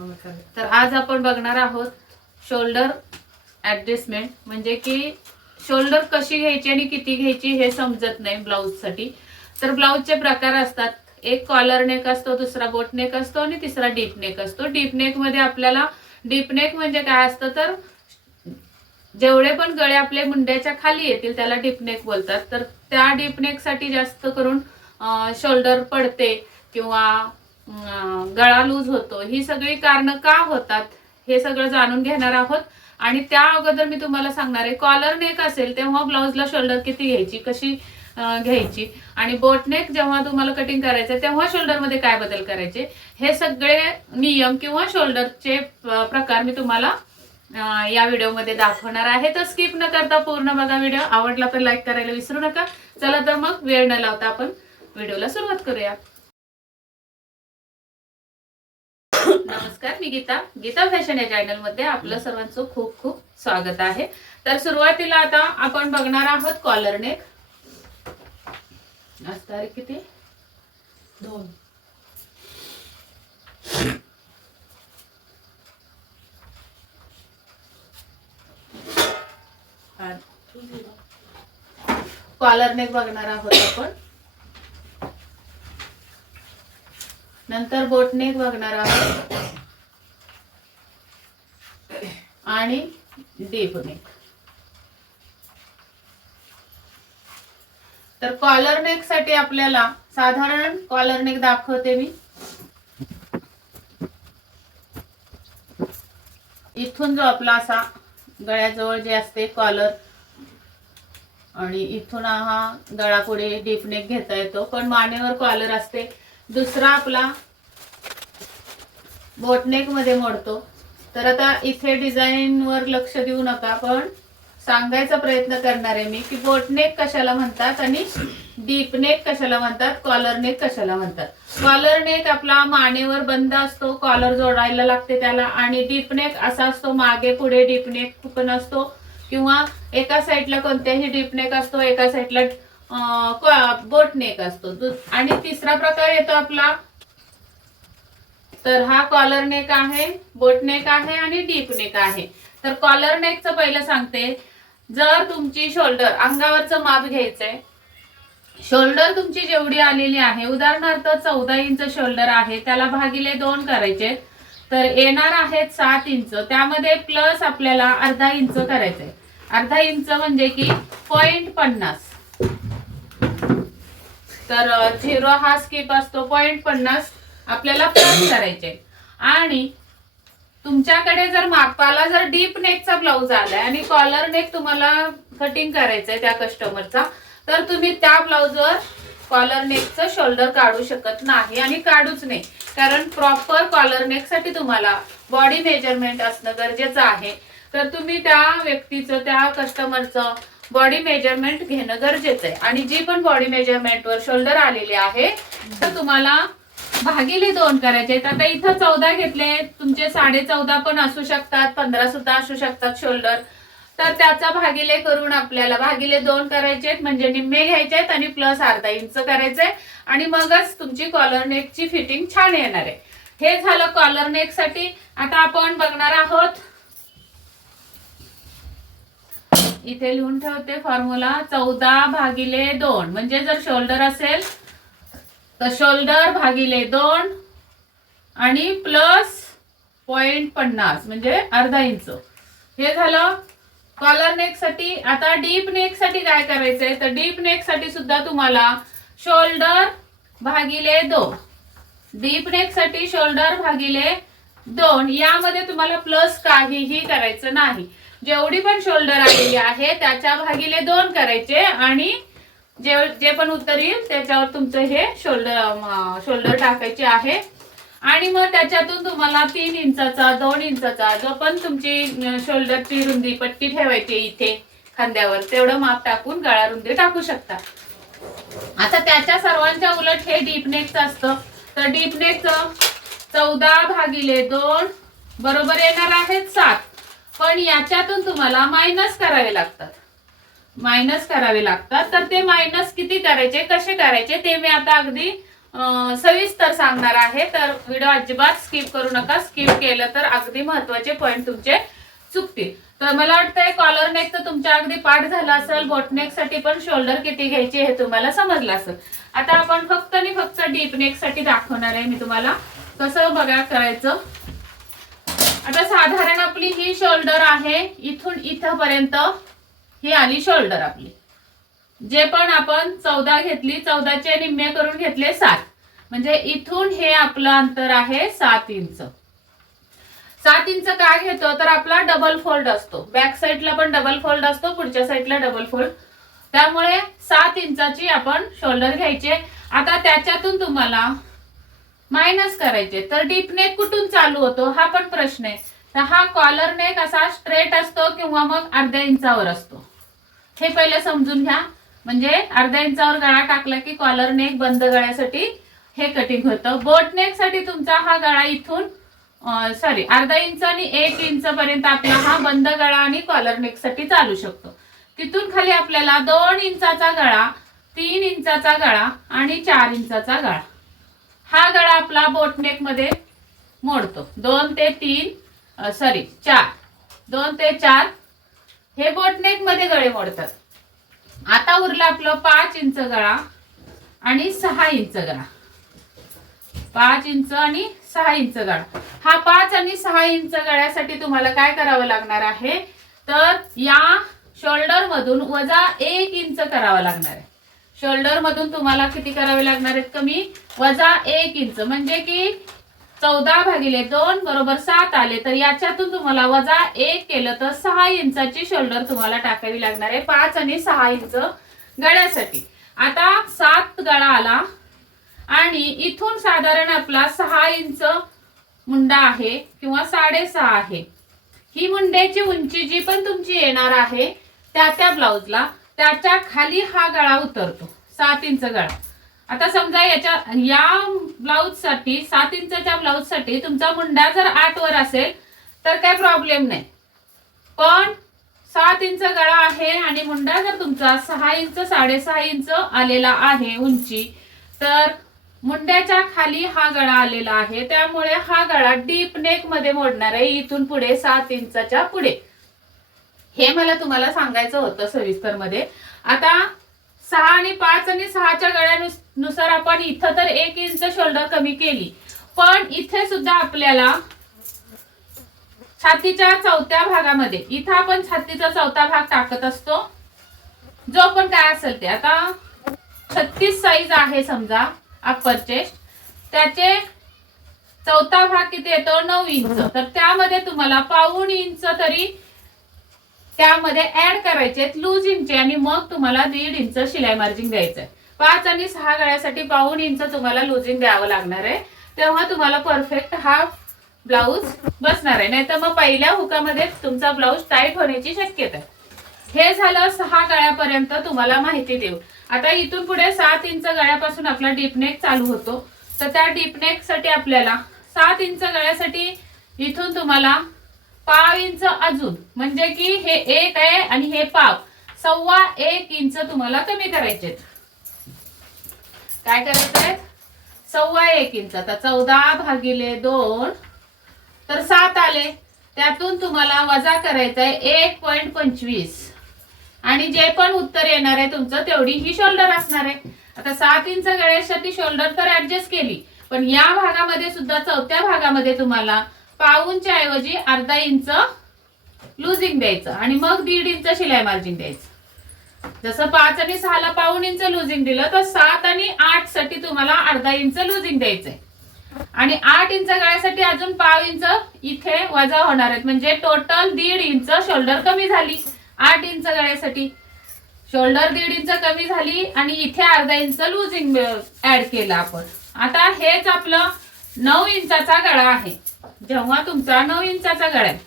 तर आज आपण बघणार आहोत शोल्डर ऍडजस्टमेंट, म्हणजे की शोल्डर कशी घ्यायची आणि किती घ्यायची हे समजत नाही ब्लाउज साठी. तर ब्लाउजचे प्रकार असतात. एक कॉलर नेक असतो, दुसरा बोट नेक असतो आणि तिसरा डीप नेक असतो. डीप नेक मध्ये आपल्याला डीप नेक म्हणजे काय असतं तर जेवढे पण गळे आपले मुंड्याच्या खाली येतील त्याला डीप नेक बोलतात. तर त्या डीप नेक साठी जास्त करून शोल्डर पडते किंवा गळा लूज होतो. ही सगळी कारण का होतात हे सगळं जाणून घेणार आहोत. आणि त्या अगोदर मी तुम्हाला सांगणार आहे, कॉलर नेक असेल तेव्हा ब्लाउजला शोल्डर किती घ्यायची, कशी घ्यायची, आणि बोट नेक जेव्हा तुम्हाला कटिंग करायचं तेव्हा शोल्डर मध्ये काय बदल करायचे, हे सगळे नियम किंवा शोल्डरचे प्रकार मी तुम्हाला या व्हिडिओमध्ये दाखवणार आहे. तर स्किप न करता पूर्ण बघा व्हिडिओ. आवडला तर लाईक करायला विसरू नका. चला तर मग वेळ न लावता आपण व्हिडिओला सुरुवात करूया. नमस्कार, मी गीता फॅशन या चॅनल मध्ये आपलं सर्वांचं खूप खूप स्वागत आहे. तर सुरुवातीला आता आपण बघणार आहोत कॉलर नेक. आज तारीख किती? 2. कॉलर नेक बघणार आहोत आपण. नंतर बोट नेक बघणार आहोत आणि डीप नेक. तर कॉलर नेक साठी आपल्याला साधारण कॉलर नेक दाखवते मी. इथून जो आपला असा गळ्याजवळ जे असते कॉलर, आणि इथून हा गळा पुढे डीप नेक घेता येतो, पण मानेवर कॉलर असते. दुसरा आपला बोट नेक मध्ये मोडतो. तर आता इथे डिझाईन वर लक्ष देऊ नका, पण सांगायचा प्रयत्न करणार आहे मी की बोट नेक कशाला म्हणतात आणि डीप नेक कशाला म्हणतात, कॉलर नेक कशाला म्हणतात. कॉलर नेक आपला मानेवर बंद असतो, कॉलर जोडायला लागते त्याला, आणि डीप नेक असा असतो मागे पुढे डीप नेक पण असतो, किंवा एका साईडला कोणत्याही डीप नेक असतो, एका साईडला बोट नेक असतो. आणि तिसरा प्रकार येतो आपला, तर हा कॉलर नेक आहे, बोट नेक आहे आणि डीप नेक आहे. तर कॉलर नेकचं पहिलं सांगते. जर तुमची शोल्डर अंगावरचं माप घ्यायचंय, शोल्डर तुमची जेवढी आलेली आहे, उदाहरणार्थ 14 इंच शोल्डर आहे, त्याला भागिले 2 करायचे, तर येणार आहेत 7 इंच. त्यामध्ये प्लस आपल्याला अर्धा इंच करायचंय. अर्धा इंच म्हणजे की 0.50. तर 0 हा स्किप असतो, 0.50 आपल्याला प्लस करायचे. आणि तुमच्याकडे जर मापाला जर डीप नेकचा ब्लाउज आलाय आणि कॉलर नेक तुम्हाला कटिंग करायचंय त्या कस्टमरचा, तर तुम्ही त्या ब्लाउजवर कॉलर नेकचं शोल्डर काढू शकत नाही, आणि काढूच नाही. कारण प्रॉपर कॉलर नेक साठी तुम्हाला बॉडी मेजरमेंट असणं गरजेचं आहे. तर तुम्ही त्या व्यक्तीचं, त्या कस्टमरचं बॉडी मेजरमेंट घेणं गरजेचं आहे. आणि जी पण बॉडी मेजरमेंट वर शोल्डर आलेले आहे तर तुम्हाला भागिले 2 करायचे. आता इथं 14 घेतले, तुमचे 14.5 पण असू शकतात, 15 सुद्धा असू शकतात शोल्डर. तर त्याचा भागिले करून आपल्याला भागिले 2 करायचे, म्हणजे निम्मे घ्यायचे आणि प्लस अर्धा इंच करायचे, आणि मगच तुमची कॉलर नेकची फिटिंग छान येणार आहे. हे झालं कॉलर नेक साठी. आता आपण बघणार आहोत, इथे लिहून ठेवते फॉर्म्युला, 14/2. म्हणजे जर शोल्डर असेल तर शोल्डर भागिले 2 आणि प्लस 0.50 म्हणजे अर्धा इंच. हे झालं कॉलर नेक साठी. आता डीप नेक साठी काय करायचंय, तर डीप नेक साठी सुद्धा तुम्हाला शोल्डर भागिले 2. डीप नेक साठी शोल्डर भागिले 2. यामध्ये तुम्हाला प्लस काहीही करायचं नाही. जेवढी पण शोल्डर आलेली आहे त्याच्या भागिले 2 करायचे, आणि जे पण उत्तर येईल त्याच्यावर तुमचं हे शोल्डर टाकायचे आहे. आणि मग त्याच्यातून तुम्हाला 3 इंचाचा 2 इंचाचा जो पण तुमची शोल्डरची रुंदी पट्टी ठेवायची इथे खांद्यावर, तेवढं माप टाकून गळा रुंदी टाकू शकता. आता त्याच्या सर्वांच्या उलट हे डीप नेकचं असतं. तर डीप नेकचं 14/2 बरोबर येणार आहेत 7. पण याच्यातून तुम्हाला मायनस करावे लागतात. तर ते मायनस किती करायचे, कसे करायचे ते मी आता अगदी सविस्तर सांगणार आहे, तर व्हिडिओ अजिबात स्किप करू नका. स्किप केलं तर अगदी महत्वाचे पॉइंट तुमचे चुकतील. तर मला वाटतंय कॉलर नेक तर तुमच्या अगदी पाठ झाला असेल. बोटनेक साठी पण शोल्डर किती घ्यायचे हे तुम्हाला समजलं असेल. आता आपण फक्त आणि फक्त डीप नेक साठी दाखवणार आहे मी तुम्हाला कसं बघा करायचं. आता साधारण आपली ही शोल्डर आहे, इथून इथपर्यंत ही आली शोल्डर आपली. जे पण आपण 14 घेतली, 14चे निम्मे करून घेतले 7, म्हणजे इथून हे आपलं अंतर आहे 7 इंच. 7 इंच का घेतो तर आपला डबल फोल्ड असतो. बॅक साईडला पण डबल फोल्ड असतो, पुढच्या साईडला डबल फोल्ड, त्यामुळे 7 इंचाची आपण शोल्डर घ्यायचे. आता त्याच्यातून तुम्हाला मायनस करायचे. तर डीप नेक कुठून चालू होतो हा पण प्रश्न आहे. तर हा कॉलर नेक असा स्ट्रेट असतो किंवा मग अर्ध्या इंचावर असतो, हे पहिले समजून घ्या. म्हणजे अर्ध्या इंचावर गळा टाकला की कॉलर नेक बंद गळ्यासाठी हे कटिंग होतं. बोट नेक साठी तुमचा हा गळा इथून अर्धा इंच आणि 1 इंच पर्यंत आपला हा बंद गळा आणि कॉलर नेक साठी चालू शकतो. तिथून खाली आपल्याला 2 इंचाचा गळा, 3 इंचाचा गळा आणि 4 इंचाचा गळा, हा गळा आपला बोटनेक मध्ये मोडतो. 2 ते 4 हे बोटनेक मध्ये गळे मोडतात. आता उरला आपलं 5 इंच गळा आणि 6 इंच गळा. 5 इंच आणि 6 इंच गळा. हा 5 आणि 6 इंच गळ्यासाठी तुम्हाला काय करावं लागणार आहे तर या शोल्डर मधून वजा 1 इंच करावं लागणार आहे. शोल्डर मधून तुम्हाला किती करावे लागणार आहेत कमी, वजा 1 इंच, म्हणजे की 14/2 बरोबर 7 आले. तर याच्यातून तुम्हाला वजा 1 केलं तर 6 इंचाची शोल्डर तुम्हाला टाकावी लागणार आहे 5 आणि 6 इंच गळ्यासाठी. आता 7 गळा आला आणि इथून साधारण आपला 6 इंच मुंडा आहे किंवा 6.5 आहे. ही मुंड्याची उंची जी पण तुमची येणार आहे त्या ब्लाउजला त्याच्या खाली हा गळा उतरतो, 7 इंच गळा. आता समजा या ब्लाउज साठी 7 इंचच्या ब्लाउज साठी तुमचा मुंडा जर 8 वर असेल तर काही प्रॉब्लेम नाही, पण 7 इंच गळा आहे आणि मुंडा जर तुमचा 6 इंच 6.5 इंच आलेला आहे उंची, तर मुंड्याच्या खाली हा गळा आलेला आहे, त्यामुळे हा गळा डीप नेक मध्ये मोडणार आहे इथून पुढे 7 इंचाच्या पुढे. हे मला तुम्हाला सांगायचं होतं सविस्तर मध्ये. आता 6 आणि 5 आणि 6च्या गळ्यानुसार आपण इथं तर 1 इंच शोल्डर कमी केली, पण इथे सुद्धा आपल्याला छातीच्या 4थ्या भागामध्ये, इथं आपण छातीचा 4था भाग टाकत असतो, जो पण काय असेल ते. आता 36 साईज आहे समजा अप्पर चेस्ट, त्याचे 4था भाग किती येतो 9 इंच. तर त्यामध्ये तुम्हाला पाऊण इंच तरी त्यामध्ये ऍड करायचे लूजिंगचे आणि मग तुम्हाला 1.5 इंच शिलाई मार्जिन द्यायचंय. 5 आणि 6 गळ्यासाठी पाऊण इंच तुम्हाला लूजिंग द्यावं लागणार आहे, तेव्हा तुम्हाला परफेक्ट हा ब्लाउज बसणार आहे. नाही तर मग पहिल्या हुकामध्ये तुमचा ब्लाउज टाईट होण्याची शक्यता आहे. हे झालं 6 गळ्यापर्यंत तुम्हाला माहिती देऊ. आता इथून पुढे 7 इंच गळ्यापासून आपला डीप नेक चालू होतो. तर त्या डीप नेक साठी आपल्याला 7 इंच गळ्यासाठी इथून तुम्हाला पाव इंच अजून, म्हणजे की हे 1 आहे आणि हे पाव, 1.25 इंच तुम्हाला कमी करायचे. काय करायचंय 1.25 इंच. आता 14/2 तर 7 आले, त्यातून तुम्हाला वजा करायचंय 1.25 आणि जे पण उत्तर येणार आहे तुमचं तेवढी ही शोल्डर असणार आहे. आता 7 इंच गळ्यासाठी शोल्डर तर ऍडजस्ट केली, पण या भागामध्ये सुद्धा 4थ्या भागामध्ये तुम्हाला पाऊनच्या ऐवजी अर्धा इंच लूजिंग द्यायचं आणि मग 1.5 इंच शिलाई मार्जिन द्यायचं. जसं 5 आणि 6 ला पाऊण इंच लूजिंग दिलं, तर 7 आणि 8 साठी तुम्हाला अर्धा इंच लूजिंग द्यायचंय आणि 8 इंच गळ्यासाठी अजून पाव इंच इथे वजा होणार आहेत, म्हणजे टोटल 1.5 इंच शोल्डर कमी झाली. 8 इंच गळ्यासाठी शोल्डर 1.5 इंच कमी झाली आणि इथे अर्धा इंच लूजिंग ऍड केलं आपण. आता हेच आपलं 9 इंचाचा गळा आहे. जेव्हा तुमचा 9 इंचाचा गळा आहे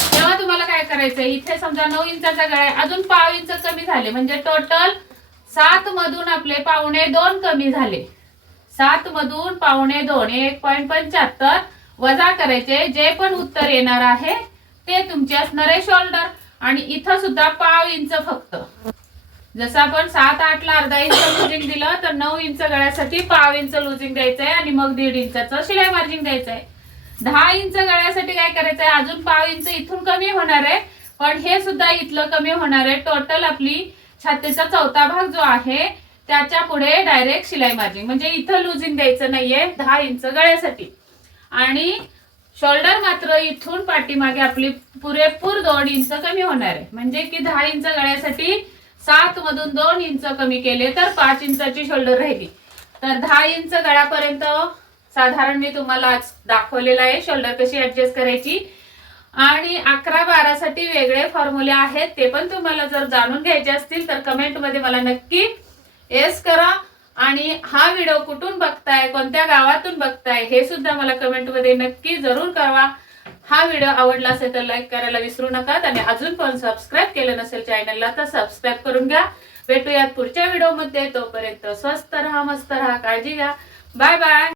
तेव्हा तुम्हाला काय करायचंय, इथे समजा 9 इंचाचा गळा आहे, अजून पाव इंच कमी झाले, म्हणजे टोटल 7 मधून आपले 1.25 कमी झाले. 7 मधून 1.25 1.75 वजा करायचे. जे पण उत्तर येणार आहे ते तुमचे असणार आहे शोल्डर. आणि इथं सुद्धा पाव इंच फक्त जसं आपण 7-8 ला अर्धा इंच लुजिंग दिलं तर 9 इंच गळ्यासाठी पाव इंच लुजिंग द्यायचंय आणि मग 1.5 इंचाचं शिलाई मार्जिन द्यायचंय. 10 इंच गळ्यासाठी काय करायचंय, अजून पाव इंच इथून कमी होणार आहे, पण हे सुद्धा इथलं कमी होणार आहे. टोटल आपली छातीचा चौथा भाग जो आहे त्याच्या पुढे डायरेक्ट शिलाई मार्जिन, म्हणजे इथं लुजिंग द्यायचं नाहीये 10 इंच गळ्यासाठी. आणि शोल्डर मात्र इथून पाठीमागे आपली पुरेपूर 2 इंच कमी होणार आहे, म्हणजे की 10 इंच गळ्यासाठी 7 मधून 2 इंच कमी केले तर 5 इंचाची शोल्डर राहिली. तर 10 इंच गळ्यापर्यंत साधारण मी तुम्हाला आज दाखवलेलं आहे शोल्डर कशी ऍडजस्ट करायची. आणि 11-12 साठी वेगळे फॉर्म्युले आहेत, ते पण तुम्हाला जर जाणून घ्यायचे असतील तर कमेंट मध्ये मला नक्की येस करा. आणि हा व्हिडिओ कुठून बघताय, कोणत्या गावातून बघताय हे सुद्धा मला कमेंट मध्ये नक्की जरूर कळवा. हा व्हिडिओ आवडला असेल तर लाईक करायला विसरू नका आणि अजून पण सबस्क्राईब केलं नसेल चॅनलला तर सबस्क्राईब करून घ्या. भेटूयात पुढच्या व्हिडिओ मध्ये. तोपर्यंत स्वस्त राहा, मस्त राहा, काळजी घ्या. Bye bye.